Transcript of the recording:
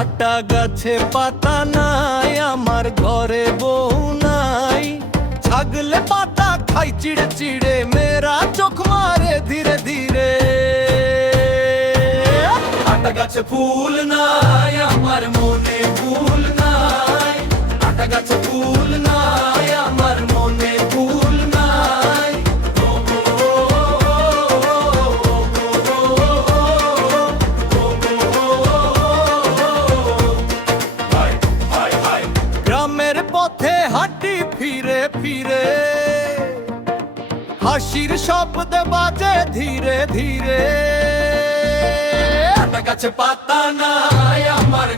আটা গাছে পাতা নাই, আমার ঘরে বউ নাই। ছাগলে পাতা খাই চিড়ে চিড়ে, মেরা চোখ মারে ধীরে ধীরে। আটা গাছে ফুল নাই, আমার মনে ফুল নাই। আটা গাছে ফুল নাই, আমার মনে ফুল নাই। গ্রামের পথে হাঁটি ফিরে ফিরে, হাসির শব্দ বাজে ধীরে ধীরে। আটা গাছে পাতা নাই, আমার